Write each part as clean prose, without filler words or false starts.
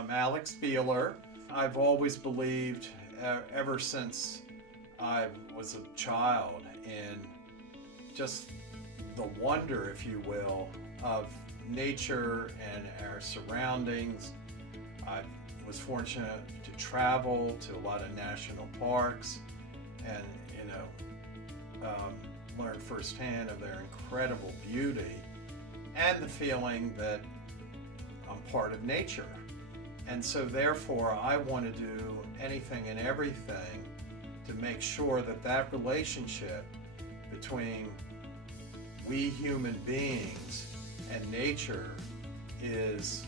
I'm Alex Beeler. I've always believed, ever since I was a child, in just the wonder, if you will, of nature and our surroundings. I was fortunate to travel to a lot of national parks and, learn firsthand of their incredible beauty and the feeling that I'm part of nature. And so therefore I want to do anything and everything to make sure that that relationship between we human beings and nature is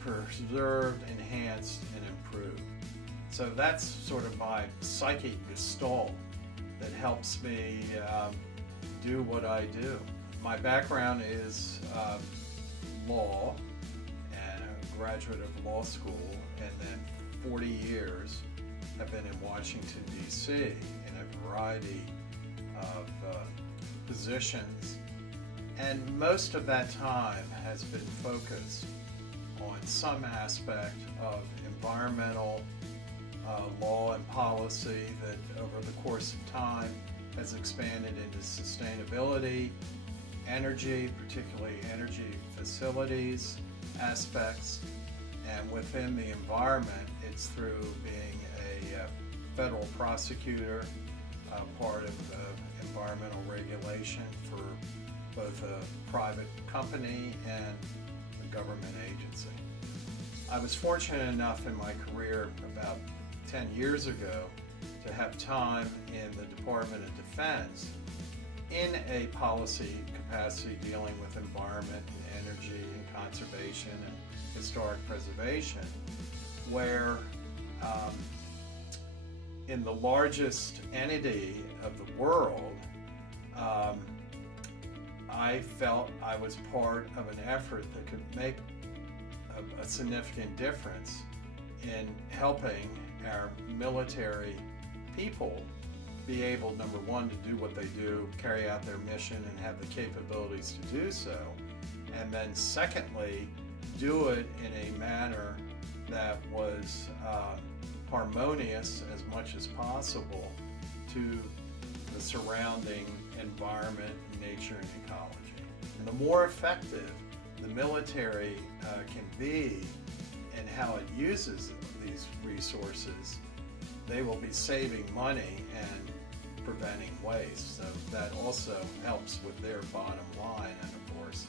preserved, enhanced, and improved. So that's sort of my psychic gestalt that helps me do what I do. My background is law, and a graduate of law school, and then 40 years have been in Washington, D.C. in a variety of positions, and most of that time has been focused on some aspect of environmental law and policy that over the course of time has expanded into sustainability, energy, particularly energy facilities aspects, and within the environment it's through being a federal prosecutor, part of environmental regulation for both a private company and a government agency. I was fortunate enough in my career about 10 years ago to have time in the Department of Defense in a policy capacity dealing with environment and energy and conservation and historic preservation, where in the largest entity of the world, I felt I was part of an effort that could make a significant difference in helping our military people be able, number one, to do what they do, carry out their mission, and have the capabilities to do so, and then secondly, do it in a manner that was harmonious as much as possible to the surrounding environment, nature, and ecology. And the more effective the military can be in how it uses these resources, they will be saving money and preventing waste. So that also helps with their bottom line and, of course,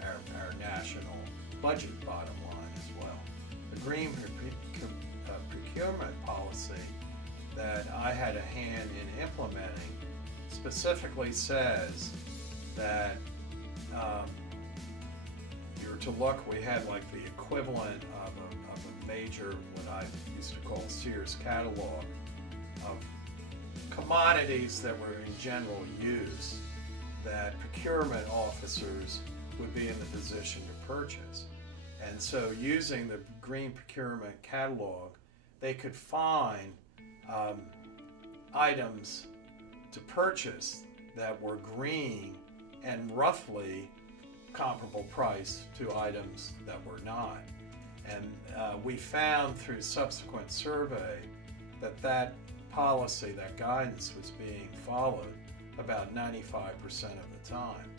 our national budget bottom line as well. The green procurement policy that I had a hand in implementing specifically says that you're to look, we had like the equivalent of a major, what I used to call Sears catalog of commodities that were in general use that procurement officers would be in the position to purchase. And so using the green procurement catalog, they could find items to purchase that were green and roughly comparable price to items that were not. And we found through subsequent survey that that policy, that guidance was being followed about 95% of the time.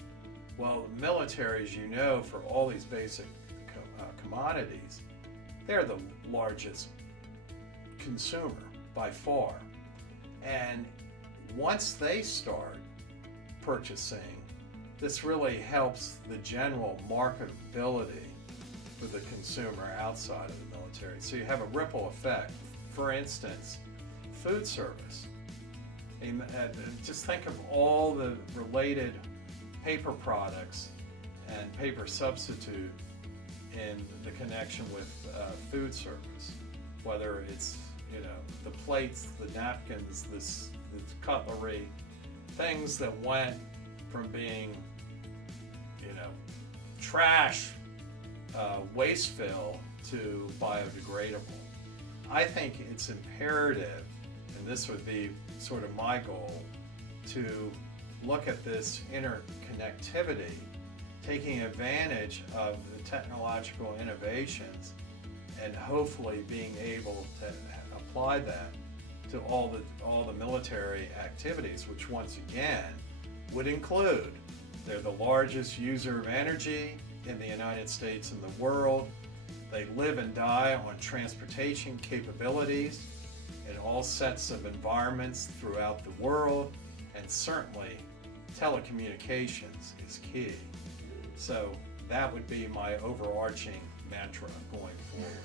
Well, the military, as you know, for all these basic commodities, they're the largest consumer by far. And once they start purchasing, this really helps the general marketability for the consumer outside of the military. So you have a ripple effect. For instance, food service. And just think of all the related paper products and paper substitute in the connection with food service, whether it's the plates, the napkins, the cutlery, things that went from being trash, waste fill to biodegradable. I think it's imperative, and this would be sort of my goal, to look at this interconnectivity, taking advantage of the technological innovations and hopefully being able to apply that to all the military activities, which once again would include, they're the largest user of energy in the United States and the world. They live and die on transportation capabilities in all sets of environments throughout the world, and certainly telecommunications is key. So that would be my overarching mantra going forward.